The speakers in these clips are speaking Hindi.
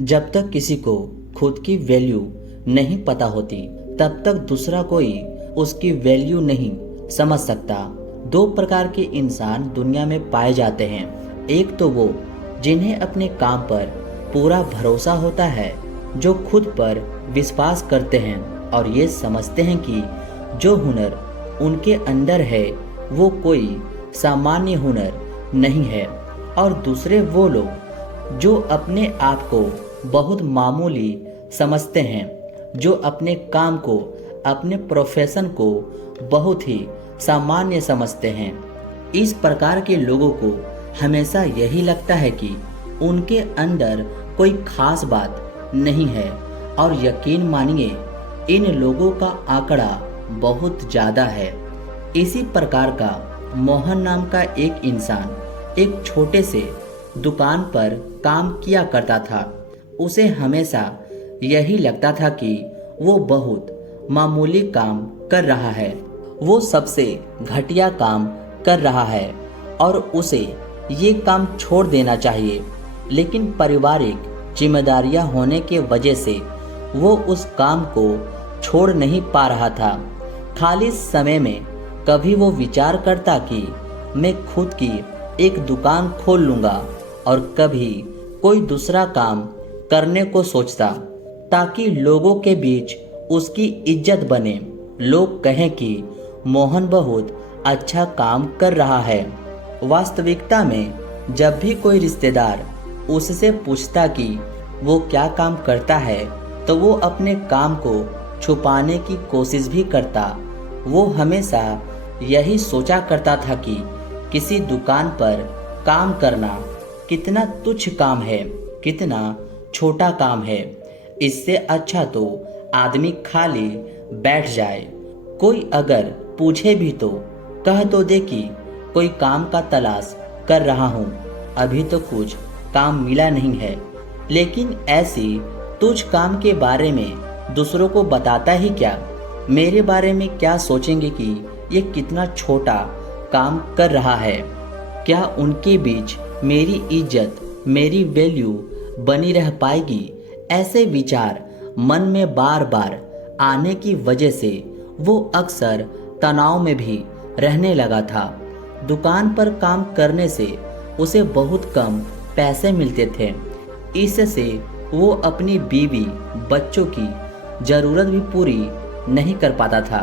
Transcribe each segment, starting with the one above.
जब तक किसी को खुद की वैल्यू नहीं पता होती तब तक दूसरा कोई उसकी वैल्यू नहीं समझ सकता। दो प्रकार के इंसान दुनिया में पाए जाते हैं। एक तो वो जिन्हें अपने काम पर पूरा भरोसा होता है, जो खुद पर विश्वास करते हैं और ये समझते हैं कि जो हुनर उनके अंदर है वो कोई सामान्य हुनर नहीं है। और दूसरे वो लोग जो अपने आप को बहुत मामूली समझते हैं, जो अपने काम को, अपने प्रोफेशन को बहुत ही सामान्य समझते हैं। इस प्रकार के लोगों को हमेशा यही लगता है कि उनके अंदर कोई खास बात नहीं है। और यकीन मानिए, इन लोगों का आंकड़ा बहुत ज़्यादा है। इसी प्रकार का मोहन नाम का एक इंसान एक छोटे से दुकान पर काम किया करता था। उसे हमेशा यही लगता था कि वो बहुत मामूली काम कर रहा है, वो सबसे घटिया काम कर रहा है और उसे ये काम छोड़ देना चाहिए। लेकिन पारिवारिक जिम्मेदारियां होने के वजह से वो उस काम को छोड़ नहीं पा रहा था। खाली समय में कभी वो विचार करता कि मैं खुद की एक दुकान खोल लूँगा, और कभी कोई दूसरा काम करने को सोचता ताकि लोगों के बीच उसकी इज्जत बने। लोग कहें कि मोहन बहुत अच्छा काम कर रहा है। वास्तविकता में जब भी कोई रिश्तेदार उससे पूछता कि वो क्या काम करता है तो वो अपने काम को छुपाने की कोशिश भी करता। वो हमेशा यही सोचा करता था कि किसी दुकान पर काम करना कितना तुच्छ काम है, कितना छोटा काम है। इससे अच्छा तो आदमी खाली बैठ जाए। कोई अगर पूछे भी तो कह तो दे कि कोई काम का तलाश कर रहा हूँ, अभी तो कुछ काम मिला नहीं है। लेकिन ऐसी तुझ काम के बारे में दूसरों को बताता ही क्या? मेरे बारे में क्या सोचेंगे कि ये कितना छोटा काम कर रहा है? क्या उनके बीच मेरी इज्जत, मेरी वैल्यू बनी रह पाएगी? ऐसे विचार मन में बार बार आने की वजह से वो अक्सर तनाव में भी रहने लगा था। दुकान पर काम करने से उसे बहुत कम पैसे मिलते थे। इससे वो अपनी बीवी बच्चों की ज़रूरत भी पूरी नहीं कर पाता था।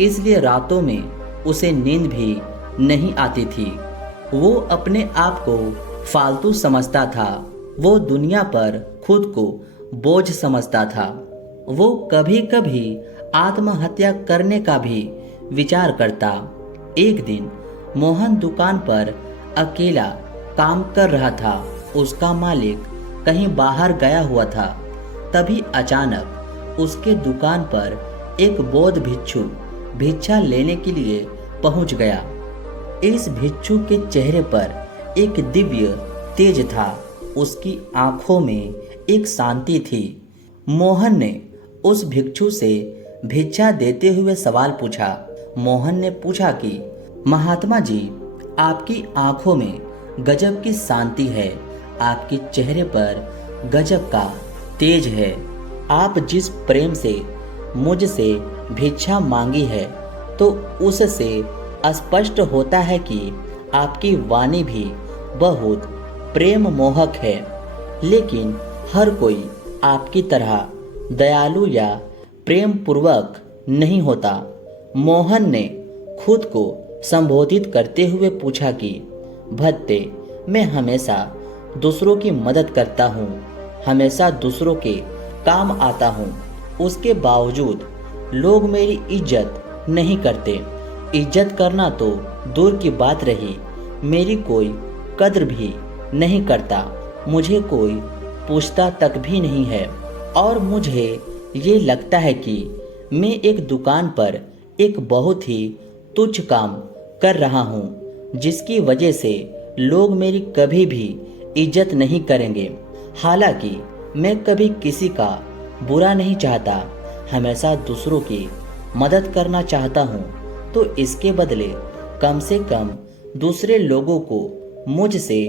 इसलिए रातों में उसे नींद भी नहीं आती थी। वो अपने आप को फालतू समझता था। वो दुनिया पर खुद को बोझ समझता था। वो कभी कभी आत्महत्या करने का भी विचार करता। एक दिन मोहन दुकान पर अकेला काम कर रहा था। उसका मालिक कहीं बाहर गया हुआ था। तभी अचानक उसके दुकान पर एक बौद्ध भिक्षु भिक्षा लेने के लिए पहुंच गया। इस भिक्षु के चेहरे पर एक दिव्य तेज था। उसकी आंखों में एक शांति थी। मोहन ने उस भिक्षु से भिक्षा देते हुए सवाल पूछा। मोहन ने पूछा कि महात्मा जी, आपकी आंखों में गजब की शांति है, आपके चेहरे पर गजब का तेज है। आप जिस प्रेम से मुझसे भिक्षा मांगी है तो उससे स्पष्ट होता है कि आपकी वाणी भी बहुत प्रेम मोहक है। लेकिन हर कोई आपकी तरह दयालु या प्रेम पूर्वक नहीं होता। मोहन ने खुद को संबोधित करते हुए पूछा कि भत्ते, मैं हमेशा दूसरों की मदद करता हूँ, हमेशा दूसरों के काम आता हूँ। उसके बावजूद लोग मेरी इज्जत नहीं करते। इज्जत करना तो दूर की बात रही, मेरी कोई कद्र भी नहीं करता। मुझे कोई पूछता तक भी नहीं है। और मुझे ये लगता है कि मैं एक दुकान पर एक बहुत ही तुच्छ काम कर रहा हूँ, जिसकी वजह से लोग मेरी कभी भी इज्जत नहीं करेंगे। हालांकि मैं कभी किसी का बुरा नहीं चाहता, हमेशा दूसरों की मदद करना चाहता हूँ। तो इसके बदले कम से कम दूसरे लोगों को मुझसे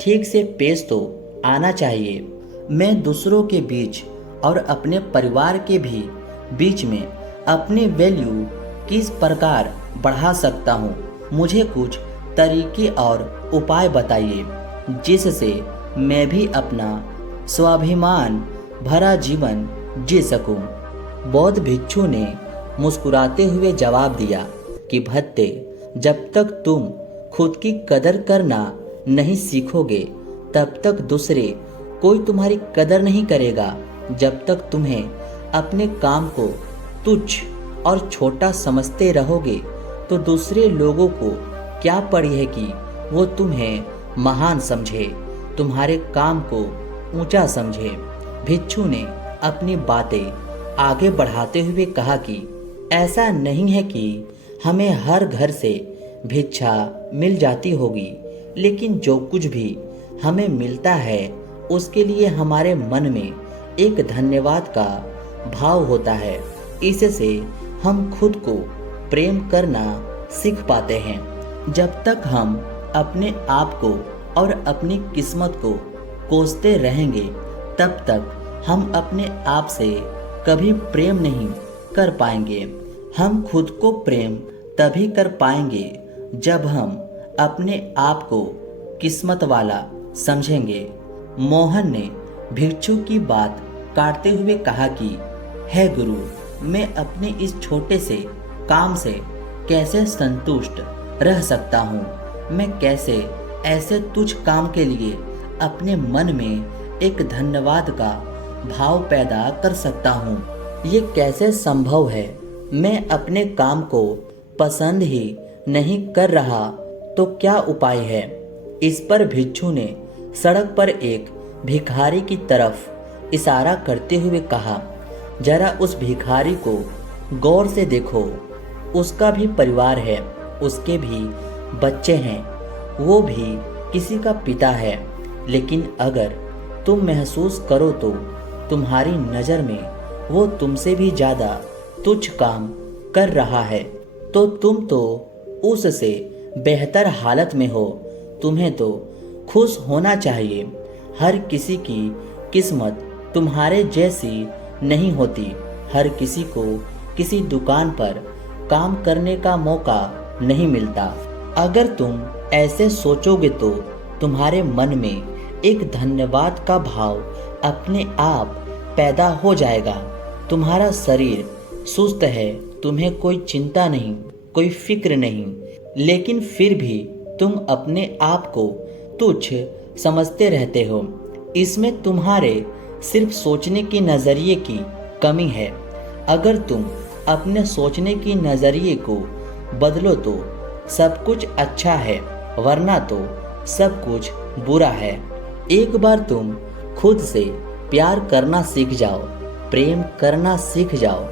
ठीक से पेश तो आना चाहिए। मैं दूसरों के बीच और अपने परिवार के भी बीच में अपनी वैल्यू किस प्रकार बढ़ा सकता हूँ? मुझे कुछ तरीके और उपाय बताइए जिससे मैं भी अपना स्वाभिमान भरा जीवन जी सकूं। बौद्ध भिक्षु ने मुस्कुराते हुए जवाब दिया कि भत्ते, जब तक तुम खुद की कदर करना नहीं सीखोगे तब तक दूसरे कोई तुम्हारी कदर नहीं करेगा। जब तक तुम्हें अपने काम को तुच्छ और छोटा समझते रहोगे तो दूसरे लोगों को क्या पड़ी है कि वो तुम्हें महान समझे, तुम्हारे काम को ऊंचा समझे। भिक्षु ने अपनी बातें आगे बढ़ाते हुए कहा कि ऐसा नहीं है कि हमें हर घर से भिक्षा मिल जाती होगी, लेकिन जो कुछ भी हमें मिलता है उसके लिए हमारे मन में एक धन्यवाद का भाव होता है। इससे हम खुद को प्रेम करना सीख पाते हैं। जब तक हम अपने आप को और अपनी किस्मत को कोसते रहेंगे तब तक हम अपने आप से कभी प्रेम नहीं कर पाएंगे। हम खुद को प्रेम तभी कर पाएंगे जब हम अपने आप को किस्मत वाला समझेंगे। मोहन ने भिक्षु की बात काटते हुए कहा कि हे गुरु, मैं अपने इस छोटे से काम से कैसे संतुष्ट रह सकता हूँ? मैं कैसे ऐसे तुच्छ काम के लिए अपने मन में एक धन्यवाद का भाव पैदा कर सकता हूँ? ये कैसे संभव है? मैं अपने काम को पसंद ही नहीं कर रहा तो क्या उपाय है? इस पर भिक्षु ने सड़क पर एक भिखारी की तरफ इशारा करते हुए कहा, जरा उस भिखारी को गौर से देखो। उसका भी परिवार है, उसके भी बच्चे हैं, वो भी किसी का पिता है। लेकिन अगर तुम महसूस करो तो तुम्हारी नज़र में वो तुमसे भी ज़्यादा तुच्छ काम कर रहा है तो तुम तो उससे बेहतर हालत में हो। तुम्हें तो खुश होना चाहिए। हर किसी की किस्मत तुम्हारे जैसी नहीं होती। हर किसी को किसी दुकान पर काम करने का मौका नहीं मिलता। अगर तुम ऐसे सोचोगे तो तुम्हारे मन में एक धन्यवाद का भाव अपने आप पैदा हो जाएगा। तुम्हारा शरीर सुस्त है, तुम्हें कोई चिंता नहीं, कोई फिक्र नहीं, लेकिन फिर भी तुम अपने आप को तुच्छ समझते रहते हो। इसमें तुम्हारे सिर्फ सोचने के नज़रिए की कमी है। अगर तुम अपने सोचने के नज़रिए को बदलो तो सब कुछ अच्छा है, वरना तो सब कुछ बुरा है। एक बार तुम खुद से प्यार करना सीख जाओ, प्रेम करना सीख जाओ,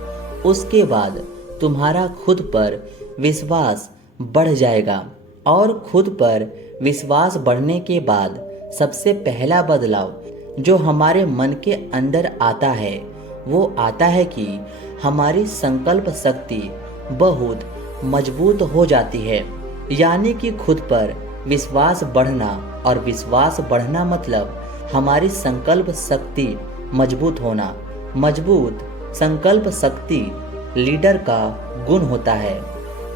उसके बाद तुम्हारा खुद पर विश्वास बढ़ जाएगा। और खुद पर विश्वास बढ़ने के बाद सबसे पहला बदलाव जो हमारे मन के अंदर आता है वो आता है कि हमारी संकल्प शक्ति बहुत मजबूत हो जाती है। यानी कि खुद पर विश्वास बढ़ना, और विश्वास बढ़ना मतलब हमारी संकल्प शक्ति मजबूत होना। मजबूत संकल्प शक्ति लीडर का गुण होता है।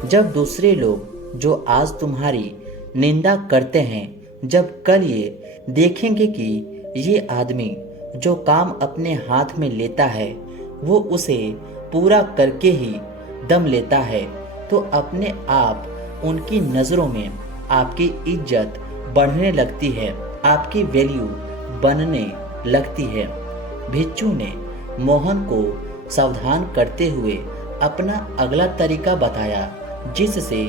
जब दूसरे लोग जो आज तुम्हारी निंदा करते हैं, जब कल ये देखेंगे कि ये आदमी जो काम अपने हाथ में लेता है वो उसे पूरा करके ही दम लेता है, तो अपने आप उनकी नज़रों में आपकी इज्जत बढ़ने लगती है, आपकी वैल्यू बनने लगती है। भिक्षु ने मोहन को सावधान करते हुए अपना अगला तरीका बताया जिससे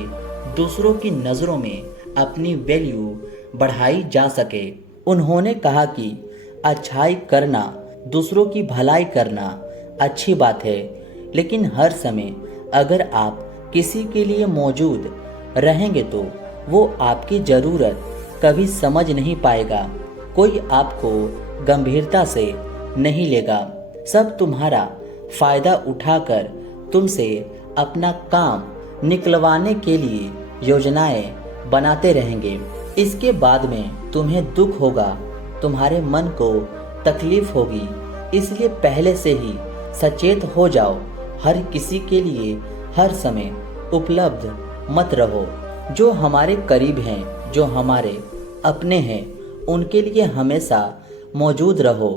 दूसरों की नज़रों में अपनी वैल्यू बढ़ाई जा सके। उन्होंने कहा कि अच्छाई करना, दूसरों की भलाई करना अच्छी बात है, लेकिन हर समय अगर आप किसी के लिए मौजूद रहेंगे तो वो आपकी ज़रूरत कभी समझ नहीं पाएगा, कोई आपको गंभीरता से नहीं लेगा। सब तुम्हारा फ़ायदा उठाकर तुमसे अपना काम निकलवाने के लिए योजनाएं बनाते रहेंगे। इसके बाद में तुम्हें दुख होगा, तुम्हारे मन को तकलीफ होगी, इसलिए पहले से ही सचेत हो जाओ। हर किसी के लिए हर समय उपलब्ध मत रहो। जो हमारे करीब हैं, जो हमारे अपने हैं, उनके लिए हमेशा मौजूद रहो,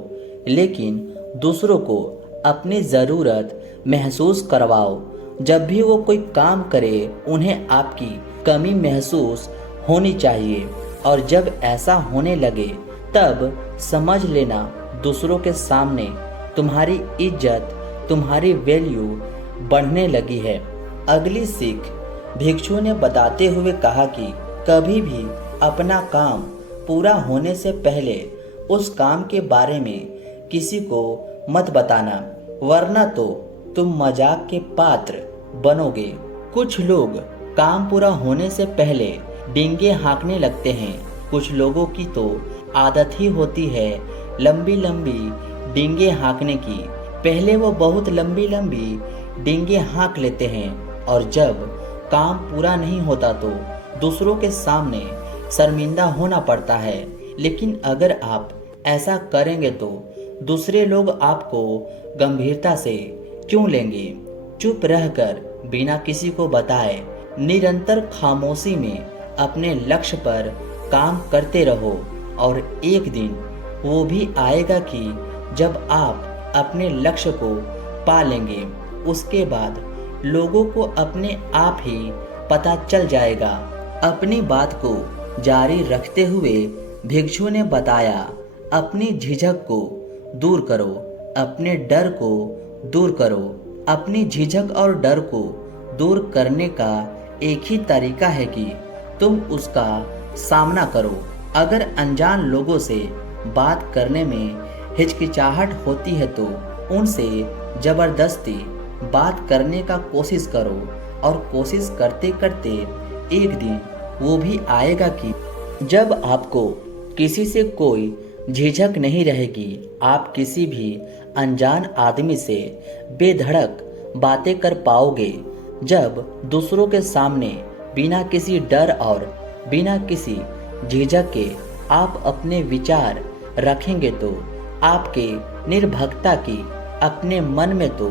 लेकिन दूसरों को अपनी ज़रूरत महसूस करवाओ। जब भी वो कोई काम करे उन्हें आपकी कमी महसूस होनी चाहिए, और जब ऐसा होने लगे तब समझ लेना दूसरों के सामने तुम्हारी इज्जत, तुम्हारी वैल्यू बढ़ने लगी है। अगली सीख भिक्षु ने बताते हुए कहा कि कभी भी अपना काम पूरा होने से पहले उस काम के बारे में किसी को मत बताना, वरना तो तुम मजाक के पात्र बनोगे। कुछ लोग काम पूरा होने से पहले डींगे हाँकने लगते हैं। कुछ लोगों की तो आदत ही होती है लंबी लंबी डींगे हाँकने की। पहले वो बहुत लंबी लंबी डींगे हाँक लेते हैं, और जब काम पूरा नहीं होता तो दूसरों के सामने शर्मिंदा होना पड़ता है। लेकिन अगर आप ऐसा करेंगे तो दूसरे लोग आपको गंभीरता से क्यों लेंगे? चुप रहकर बिना किसी को बताए निरंतर खामोशी में अपने लक्ष्य पर काम करते रहो, और एक दिन वो भी आएगा कि जब आप अपने लक्ष्य को पा लेंगे। उसके बाद लोगों को अपने आप ही पता चल जाएगा। अपनी बात को जारी रखते हुए भिक्षु ने बताया, अपनी झिझक को दूर करो, अपने डर को दूर करो। अपनी झिझक और डर को दूर करने का एक ही तरीका है कि तुम उसका सामना करो। अगर अनजान लोगों से बात करने में हिचकिचाहट होती है तो उनसे जबरदस्ती बात करने का कोशिश करो, और कोशिश करते करते एक दिन वो भी आएगा कि जब आपको किसी से कोई झिझक नहीं रहेगी। आप किसी भी अनजान आदमी से बेधड़क बातें कर पाओगे। जब दूसरों के सामने बिना किसी डर और बिना किसी झिझक के आप अपने विचार रखेंगे तो आपके निर्भीकता की अपने मन में तो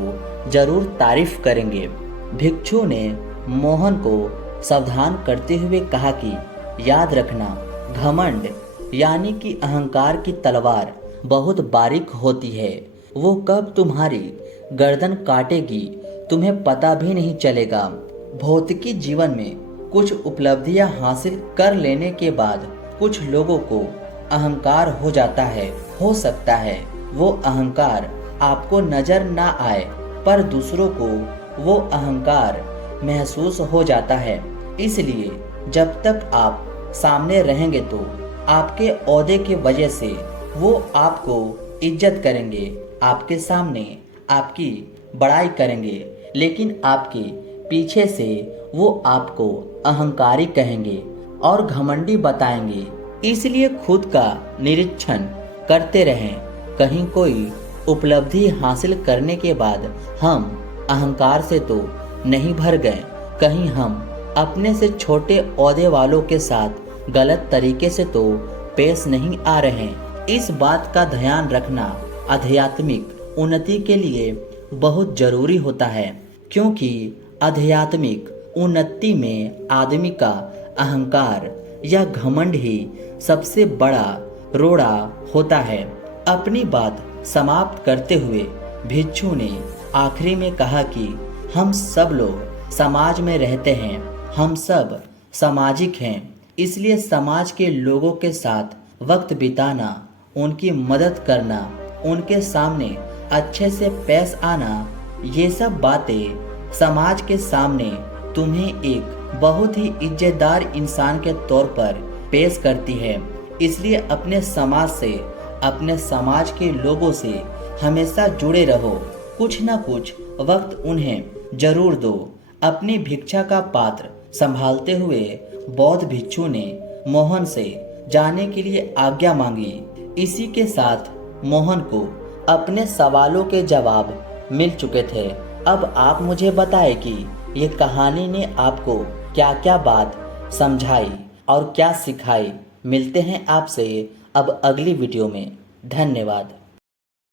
जरूर तारीफ करेंगे। भिक्षु ने मोहन को सावधान करते हुए कहा कि याद रखना, घमंड यानी कि अहंकार की तलवार बहुत बारीक होती है। वो कब तुम्हारी गर्दन काटेगी तुम्हें पता भी नहीं चलेगा। भौतिकी जीवन में कुछ उपलब्धियां हासिल कर लेने के बाद कुछ लोगों को अहंकार हो जाता है। हो सकता है वो अहंकार आपको नजर ना आए, पर दूसरों को वो अहंकार महसूस हो जाता है। इसलिए जब तक आप सामने रहेंगे तो आपके ओहदे की वजह से वो आपको इज्जत करेंगे, आपके सामने आपकी बड़ाई करेंगे, लेकिन आपके पीछे से वो आपको अहंकारी कहेंगे और घमंडी बताएंगे। इसलिए खुद का निरीक्षण करते रहें। कहीं कोई उपलब्धि हासिल करने के बाद हम अहंकार से तो नहीं भर गए, कहीं हम अपने से छोटे ओहदे वालों के साथ गलत तरीके से तो पेश नहीं आ रहे। इस बात का ध्यान रखना आध्यात्मिक उन्नति के लिए बहुत जरूरी होता है, क्योंकि आध्यात्मिक उन्नति में आदमी का अहंकार या घमंड ही सबसे बड़ा रोड़ा होता है। अपनी बात समाप्त करते हुए भिक्षु ने आखिरी में कहा कि हम सब लोग समाज में रहते हैं, हम सब सामाजिक हैं, इसलिए समाज के लोगों के साथ वक्त बिताना, उनकी मदद करना, उनके सामने अच्छे से पेश आना, ये सब बातें समाज के सामने तुम्हें एक बहुत ही इज्जतदार इंसान के तौर पर पेश करती है। इसलिए अपने समाज से, अपने समाज के लोगों से हमेशा जुड़े रहो। कुछ ना कुछ वक्त उन्हें जरूर दो। अपनी भिक्षा का पात्र संभालते हुए बौद्ध भिक्षु ने मोहन से जाने के लिए आज्ञा मांगी। इसी के साथ मोहन को अपने सवालों के जवाब मिल चुके थे। अब आप मुझे बताएं कि ये कहानी ने आपको क्या क्या बात समझाई और क्या सिखाई। मिलते हैं आपसे अब अगली वीडियो में। धन्यवाद।